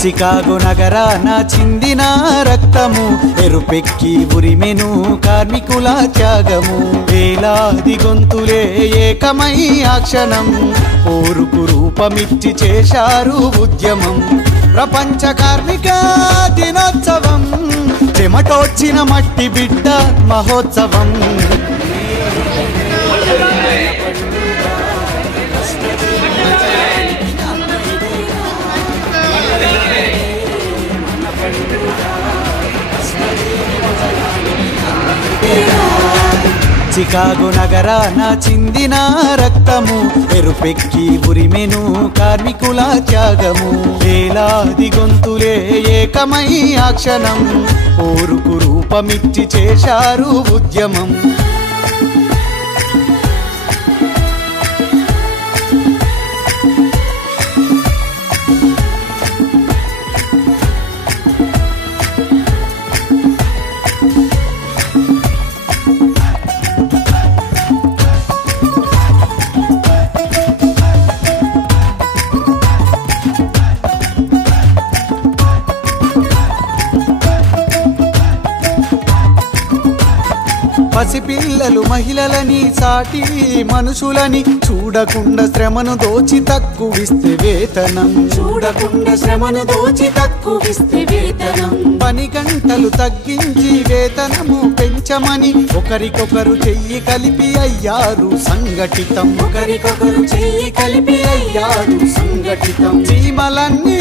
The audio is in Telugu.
చికాగో నగరాన చిందిన రక్తము ఎరుపెక్కి ఉరిమెను కార్మికుల త్యాగము వేలాది గొంతులే ఏకమై ఆ క్షణం పోరుకు రూపమిచ్చి చేశారు ఉద్యమం ప్రపంచ కార్మిక దినోత్సవం చెమటోడ్చిన మట్టి బిడ్డ మహోత్సవం చికాగో నగరాన చిందిన రక్తము ఎరుపెక్కి ఉరిమెను కార్మికుల త్యాగము వేలాది గొంతులే ఏకమై ఆ క్షణం పోరుకు రూపమిచ్చి చేశారు ఉద్యమం పసిపిల్లలు మహిళలని సాటి మనుషులని చూడకుండా శ్రమను దోచి తక్కువిస్తే వేతనం పని గంటలు తగ్గించి వేతనము పెంచమని ఒకరికొకరు చెయ్యి కలిపి అయ్యారు సంఘటితం చీమలన్నీ